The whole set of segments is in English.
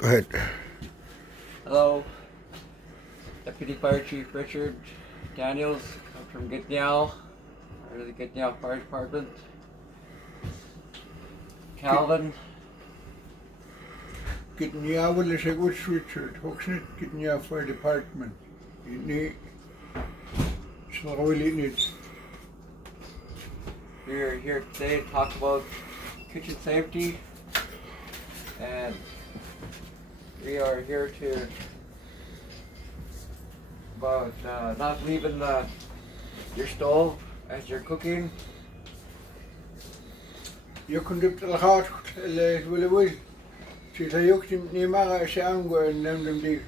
Go ahead. Hello, Deputy Fire Chief Richard Daniels. I'm from Gitniao, or the Gitniao Fire Department. Calvin, Gitniao will say which Richard, Hoxnet, Gitniao Fire Department. Ini Smawili needs. we're here today to talk about kitchen safety, and we are here to about not leaving your stove as you're cooking. You can do the heart, will. She tayuktim nimaga sangwa and them di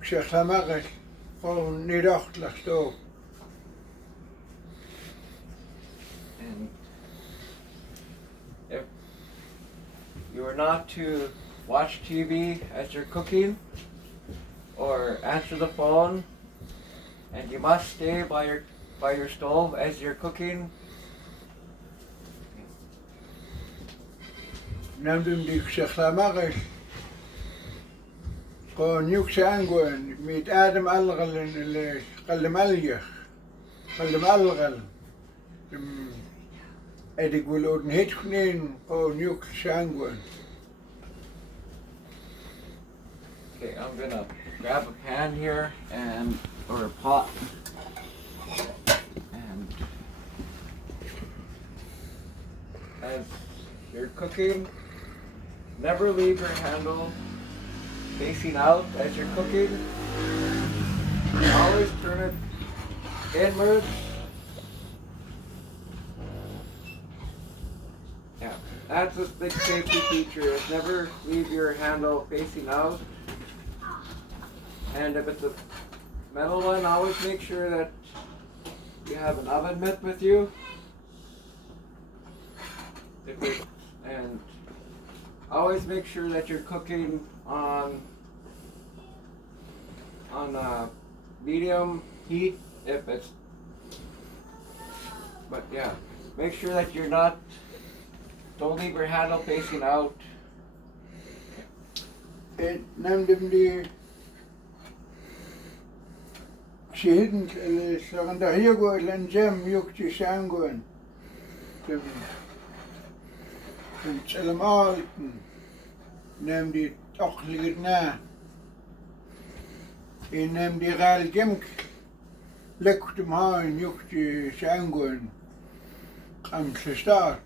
Xamaga or Nidocht Lasto. And if you are not to watch TV as you're cooking or answer the phone, and you must stay by your stove as you're cooking. Namdum di Xamaga or Nuke Sangwan, meet Adam Algal and Kalamalia. Kalamalgal. Edig will open Hitchnin or Nuke Sangwan. Okay, I'm gonna grab a pan here or a pot, and as you're cooking, never leave your handle facing out as you're cooking. Always turn it inwards. Yeah, that's a big safety feature, is never leave your handle facing out. And if it's a metal one, always make sure that you have an oven mitt with you. And always make sure that you're cooking on medium heat if it's. But yeah, make sure that you're not. Don't leave your handle facing out. And Namdum di. She hadn't the Hugo and Jem Yukti Sangwan. Salamalton named it Ochligna. He named the Ral Gemk Lektum Hine Yukti Sangwan. I'm to start.